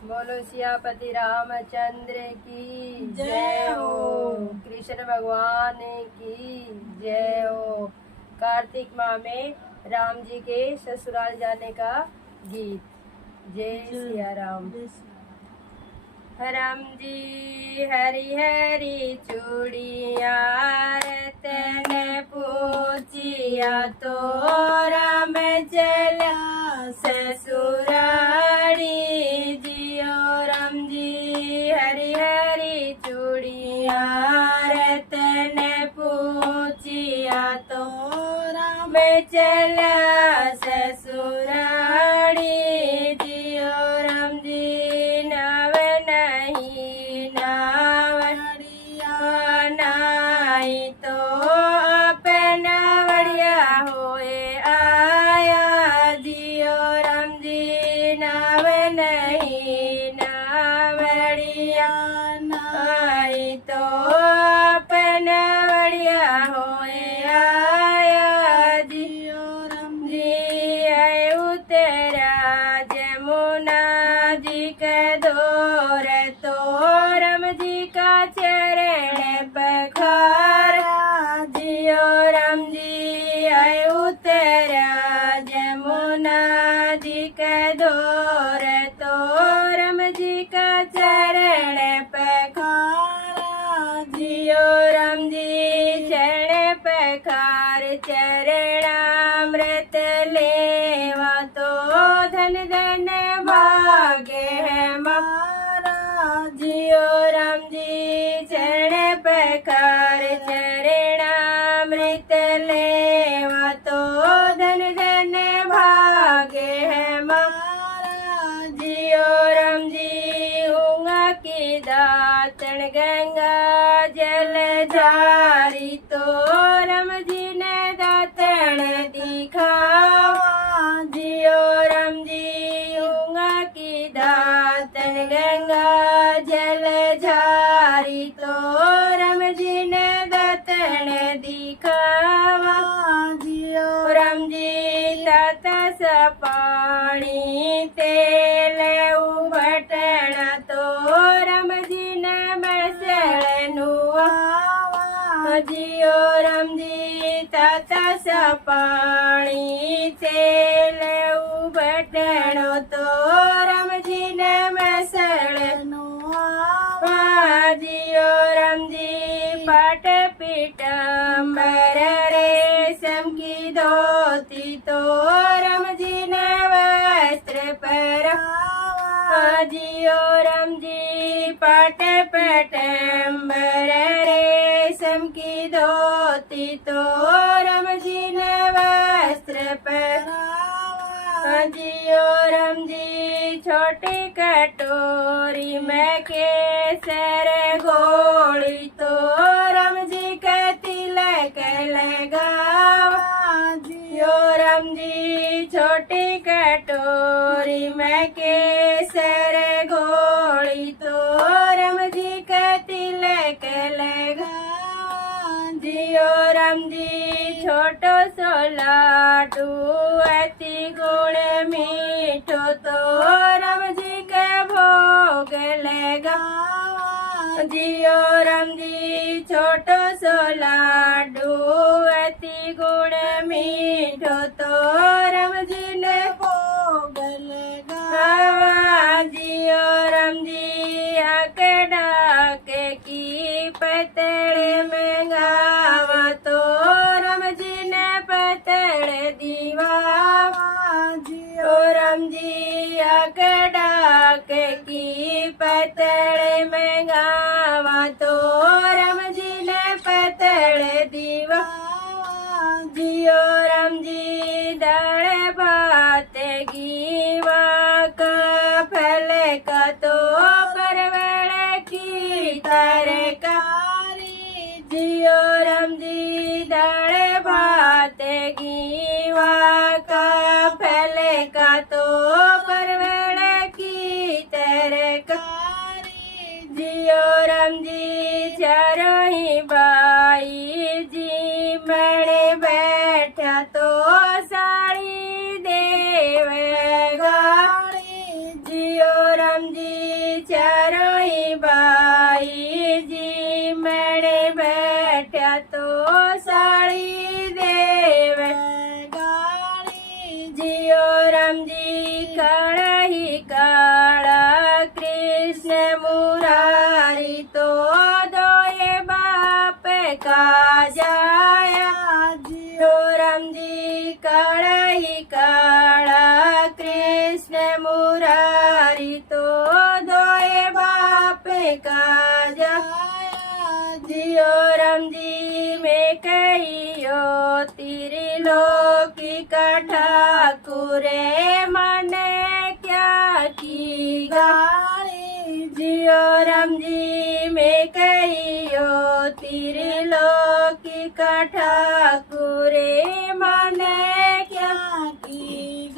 बोलो सियापति रामचंद्र की जय हो। कृष्ण भगवान की जय हो। कार्तिक माह में राम जी के ससुराल जाने का गीत। जय सिया राम। राम जी हरी हरी चूड़िया रतन पूछिया तो राम चला ससुराड़ी जियो। राम जी हरी हरी चूड़िया रतन पूछिया तो राम चला ससुराड़ी जियो। राम जी नव नहीं नावड़िया नाई तो अपना बढ़िया होए आया जियो। राम जी नव नहीं नावड़िया नाई तो अपना बढ़िया होए आया जियो। राम जी आए उतरा जमुना जी के दौर तो राम जी का चरण पखारा जियो। राम जी आए उतरा जमुना जी के दौर तो राम जी का चरण पखारा जियो। राम जी चरण पखार चरणामृत लेवा तो धन धन भाग्य है मारा जियो। राम जी चरण पखार चरणामृत लेवा तो धन धन भाग्य है मारा जियो। राम जी हुआ की दातन गंगा जल झारी तो राम जी ने दातन दिखावा जियो। राम जी हुआ की दातन गंगा जल झारी तो राम जी ने दातन दिखावा जियो। राम जी दाता सा पानी तेल उभटना तो राम जी ने बसळ नुआवा जियो। राम जी ताता सा पाणी तेल उभटणो तो राम जी ने बसळ नुआवा जियो। राम जी पाट पीतांबर रेशम की धोती तो राम जी ने वस्त्र पहरावा जियो। राम जी पाट पीतांबर रेशम की धोती तो राम जी ने वस्त्र पहरावा जियो। राम जी छोटी कटोरी में केसर घोड़ी तो राम जी का तिलक लगावा जियो। राम जी छोटी कटोरी में केसर घोड़ी तो राम जी का तिलक लगावा जियो। राम जी छोटो सो लाडू अति गुण मीठो तो राम जी के भोग लगावा जियो। राम जी छोटो सो लाडू अति गुण मीठो तो राम जी ने भोग लगावा जियो। राम जी आके डाके की पतड़े में गावा तो राम जी ने पतड़ दीवावा जियो। राम जी आके डाके की पतड़ में गावा तो राम जी ने पतड़ दीवावा जियो। राम जी दाल भात गीवा का फल का तो परवल की तरकारी जियो। राम जी दाल भात गीवा का फल का तो परवल ससुरारी तो दोए बाप का जाया जियो राम जी में कहियो तिरी लोकी का ठाकुरे मने क्या की गाली जियो राम जी में कहियो तिरी लोकी का ठाकुरे मने क्या की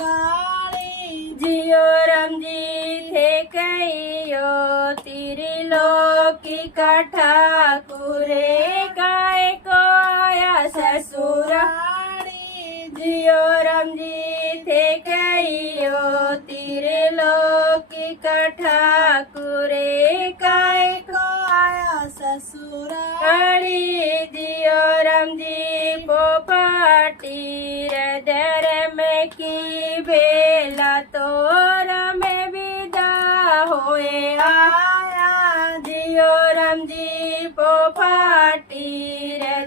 गाली जियो राम जी थे कहियो तिरी लोकी का ठाकुरे काय को आया ससुरारी जियो राम जी थे कहियो तिरे लोकी का ठाकुरे काय को आया ससुरारी जियो राम जी पोपाटी दर में की बेला तोर में विदा होए आया जियो राम जी पोपाटी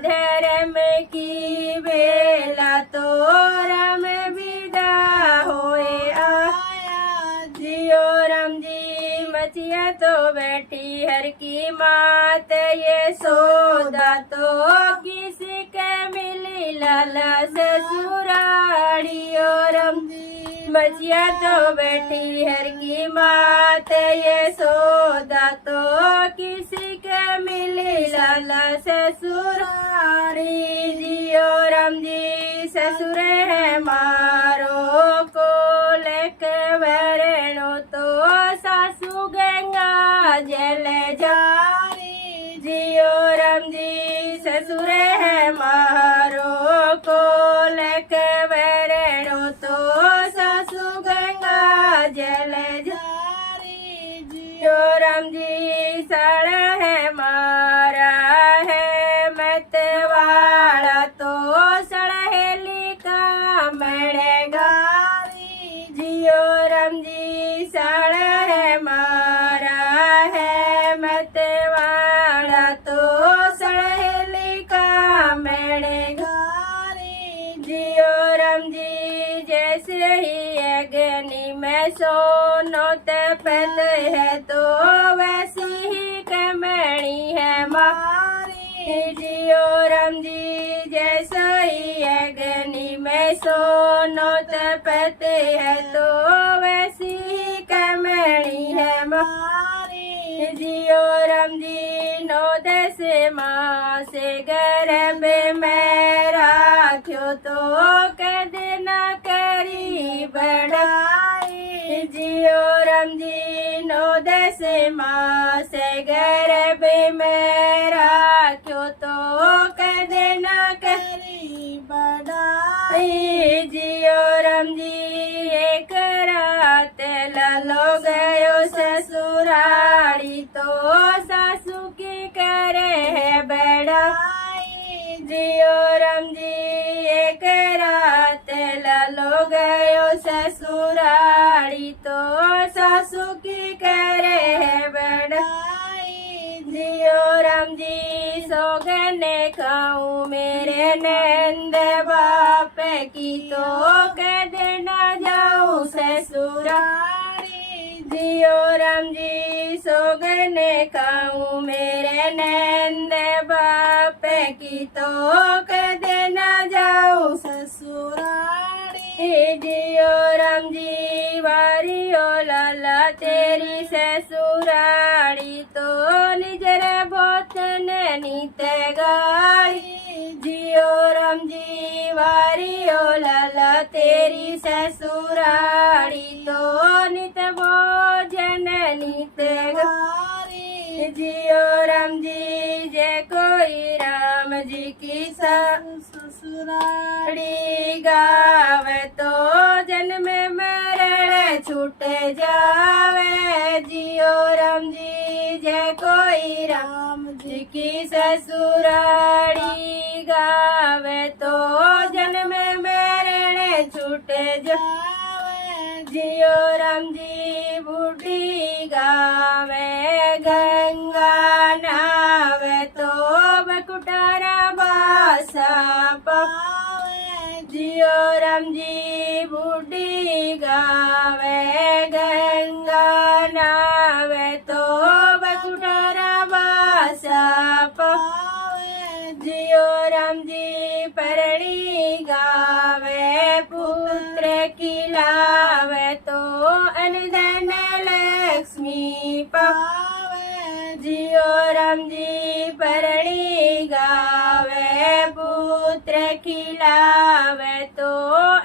धर में की बेला तोर में विदा होए आया जियो राम जी मचिया तो बैठी हर की मात ये सोदा तो किसी के मिली लाला ससुराड़ी और राम जी मचिया तो बैठी हर की मात ये सोदा तो किसी के मिली लाला ससुराड़ी जियो राम जी ससुर है मारो को लेके वरणो तो सासू गंगा जल जारी जियो राम जी ससुर है मारो को लेके वरणो तो सासू गंगा जल जारी जियो राम जी सड़ है मारा है मतवाड़ा तो सड़हेली का मेरे गारी जियो राम जी सड़ है मारा है मतवाड़ा तो सड़हेली का मेरे गारी जियो राम जी जैसे ही अग्नि में सोनो तपत है तो वैसी ही कमणी है मारी जियो राम जी जैसे ही अग्नि में सोनो तपत है तो वैसी ही कमणी है मारी जियो राम जी 9-10 माह से गर्भ में राख्यो तो कद न करी बढ़ाई जियो राम जी 9-10 माह से गर्भ में राख्यो तो कद न करी बढ़ाई जियो राम जी एक रात ललो गयो ससुराड़ी तो सासू की करे है बढ़ाई जियो राम जी एक रात ललो गयो ससुराड़ी तो सासू की करे है बढ़ाई जियो राम जी सोगने खाऊं मेरे नंद बाप की तो कद न जाऊं ससुराड़ी जियो राम जी सोगने खाऊं मेरे नंद बाप की तो कद न जाऊं ससुराड़ी जियो राम जी वारियो लाला तेरी ससुराड़ी तो निजर बोतन नीत गाड़ी जियो राम जी वारियो लाला तेरी ससुराड़ी तो नित भोजन नित गारी जियो राम जी जय कोई राम जी की ससुराड़ी गावे तो जन्म मरण छूट जावे जियो राम जी जय कोई राम जी की ससुराड़ी गावे तो जन्म मरण छूट जावे जियो राम जी बूढ़ी गावे गंगा नावे तो बकुटारा बासा पावे जियो राम जी बूढ़ी गावे पावे जियो राम जी परणी गावे पुत्र खिलावे तो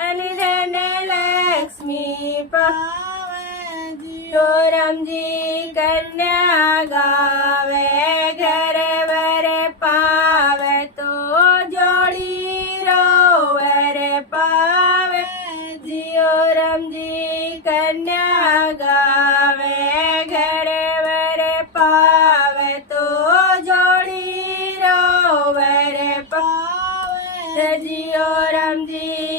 अनधन लक्ष्मी पावे जियो राम जी कन्या गावे घर वर पावे तो जोड़ी रोवर पावे जियो राम जी कन्या गावे घर वर पावे तो जोड़ी रोवर पावे जियो राम जी